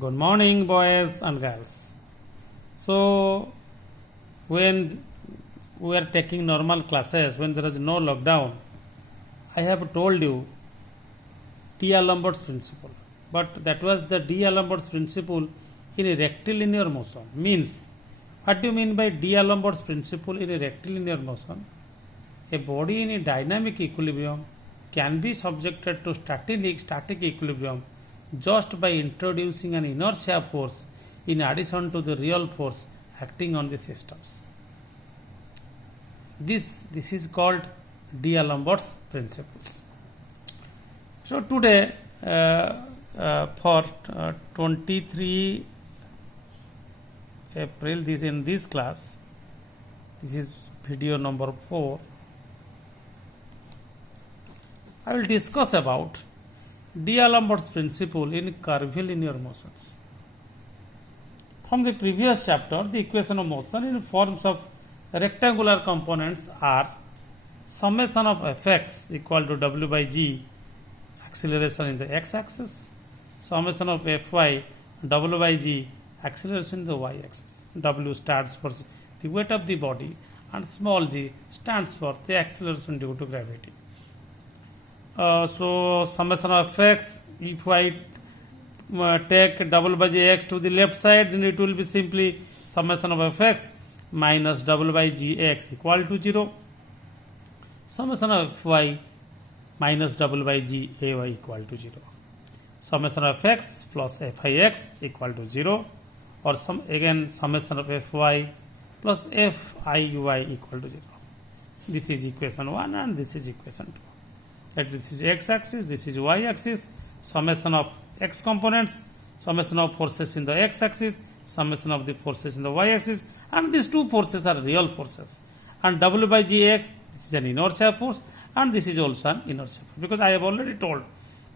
Good morning, boys and girls. So, when we are taking normal classes, when there is no lockdown, I have told you D'Alembert's principle. But that was the D'Alembert's principle in a rectilinear motion. Means, what do you mean by D'Alembert's principle in a rectilinear motion? A body in a dynamic equilibrium can be subjected to static equilibrium just by introducing an inertia force in addition to the real force acting on the systems. This is called D'Alembert's principles. So today for 23 April, in this class, this is video number 4. I will discuss about D'Alembert's principle in curvilinear motions. From the previous chapter, the equation of motion in forms of rectangular components are summation of fx equal to w by g, acceleration in the x-axis, summation of fy w by g, acceleration in the y-axis. W stands for the weight of the body and small g stands for the acceleration due to gravity. So summation of fx, if I take w by gx to the left side, then it will be simply summation of fx minus w by gx equal to 0. Summation of fy minus w by g ay equal to 0. Summation of fx plus fix equal to 0, or summation of fy plus fiy equal to 0. This is equation 1 and this is equation 2. This is x-axis, this is y-axis, summation of x components, summation of forces in the x-axis, summation of the forces in the y-axis, and these two forces are real forces. And w by gx, this is an inertia force, and this is also an inertia force. Because I have already told,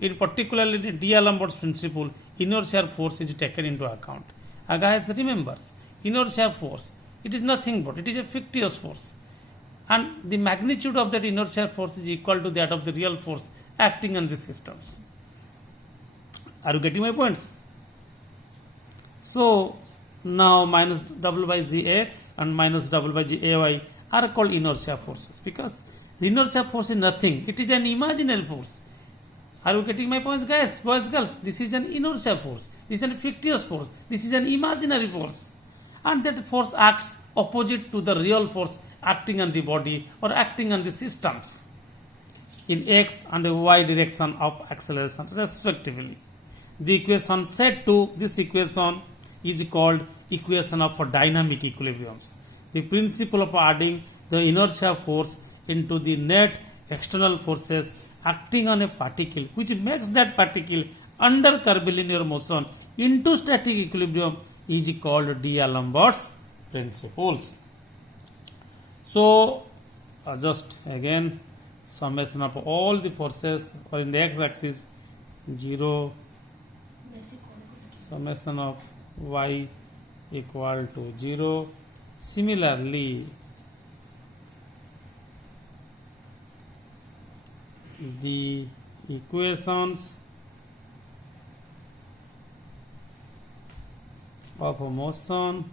in particularly the D'Alembert's principle, inertia force is taken into account. And guys, remembers, inertia force, it is nothing but, it is a fictitious force. And the magnitude of that inertia force is equal to that of the real force acting on the systems. Are you getting my points? So, now minus w by gx and minus w by gay are called inertia forces, because the inertia force is nothing. It is an imaginary force. Are you getting my points, guys? Boys, girls, this is an inertia force. This is a fictitious force. This is an imaginary force. And that force acts opposite to the real force acting on the body or acting on the systems in x and y direction of acceleration respectively. The equation set to this equation is called equation of dynamic equilibriums. The principle of adding the inertia force into the net external forces acting on a particle, which makes that particle under curvilinear motion into static equilibrium, is called D'Alembert's principles. So, just again, summation of all the forces, or in the x-axis 0, summation of y equal to 0. Similarly, the equations of motion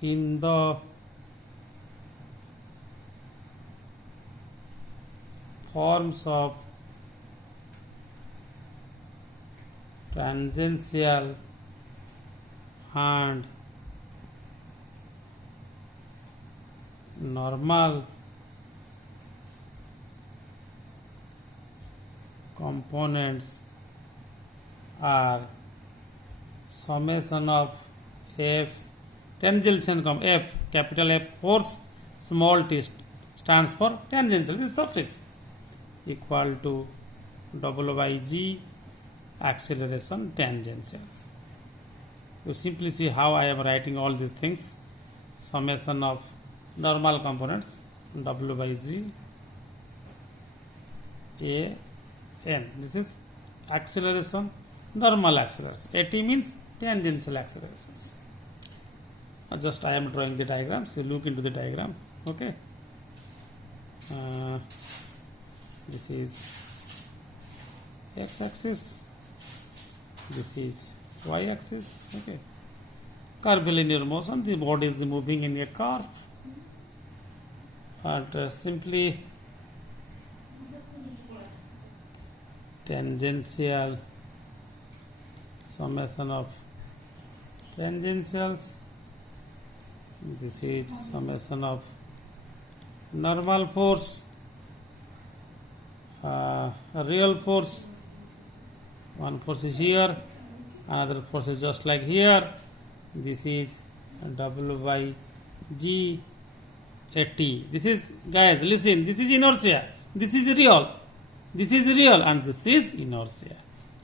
in the forms of tangential and normal components are summation of f tangential f, capital F force, small t stands for tangential, this is suffix, equal to w by g acceleration tangentials. You simply see how I am writing all these things. Summation of normal components w by g a n. This is acceleration, normal acceleration. At means tangential accelerations. Just I am drawing the diagram, so look into the diagram. Okay, this is x-axis, this is y-axis. Okay, curvilinear motion, the body is moving in a curve, and simply tangential summation of tangentials, this is summation of normal force, real force, one force is here, another force is just like here, this is W by G at T. This is, guys, listen, this is inertia, this is real, and this is inertia.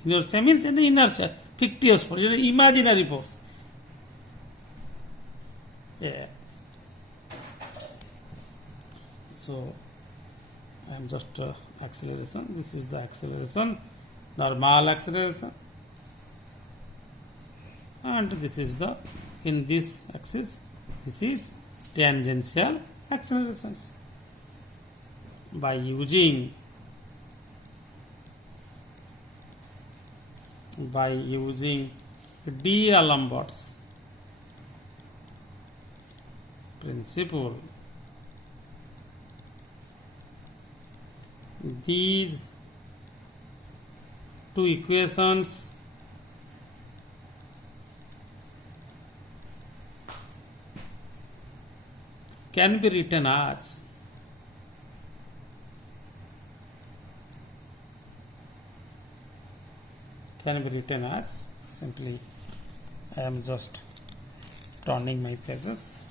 Inertia means an inertia, fictitious force, imaginary force. Yes. So I am just acceleration. This is the acceleration, normal acceleration, and this is the, in this axis, this is tangential accelerations. By using D'Alembert's principle, these two equations can be written as simply, I am just turning my pages.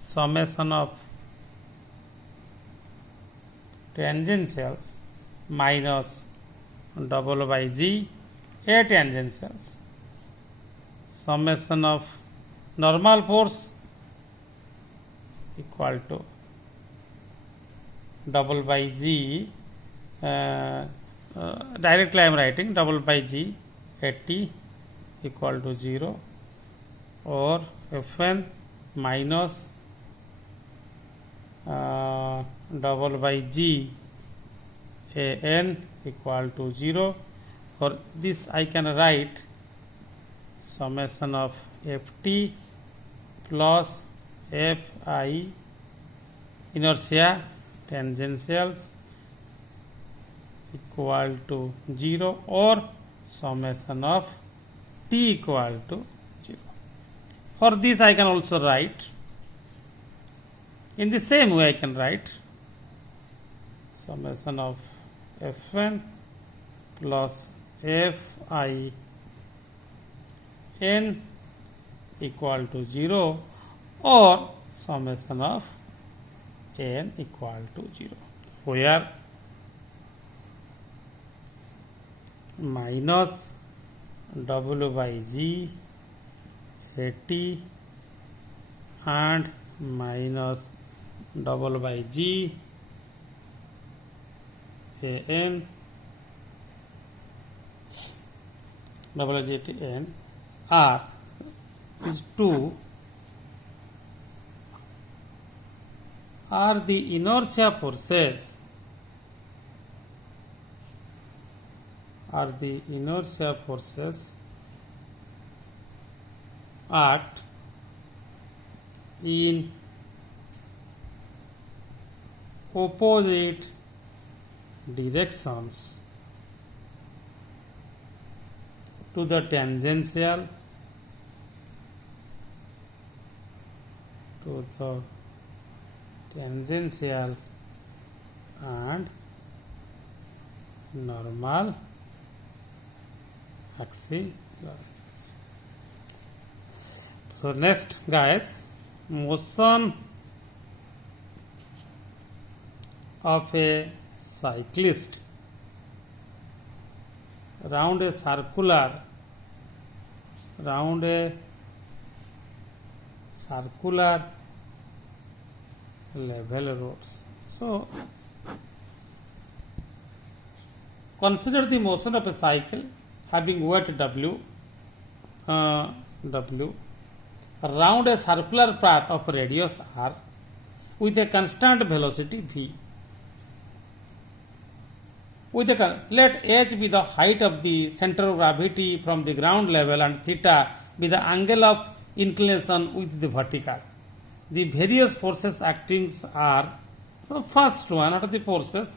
Summation of tangentials minus double by G A tangentials, summation of normal force equal to double by G, directly I am writing double by G at T equal to 0, or Fn minus double by G An equal to 0. For this I can write summation of Ft plus Fi inertia tangentials equal to 0, or summation of T equal to 0. For this I can also write in the same way. I can write summation of Fn plus Fi n equal to 0, or summation of n equal to 0, where minus W by G at and minus double by G An double G N R is 2 are the inertia forces act in opposite directions to the tangential and normal accelerations. So next, guys, motion of a cyclist round a circular level roads. So consider the motion of a cycle having weight W around a circular path of radius r with a constant velocity v. Let h be the height of the center of gravity from the ground level and theta be the angle of inclination with the vertical. The various forces acting are, so first one, what are the forces?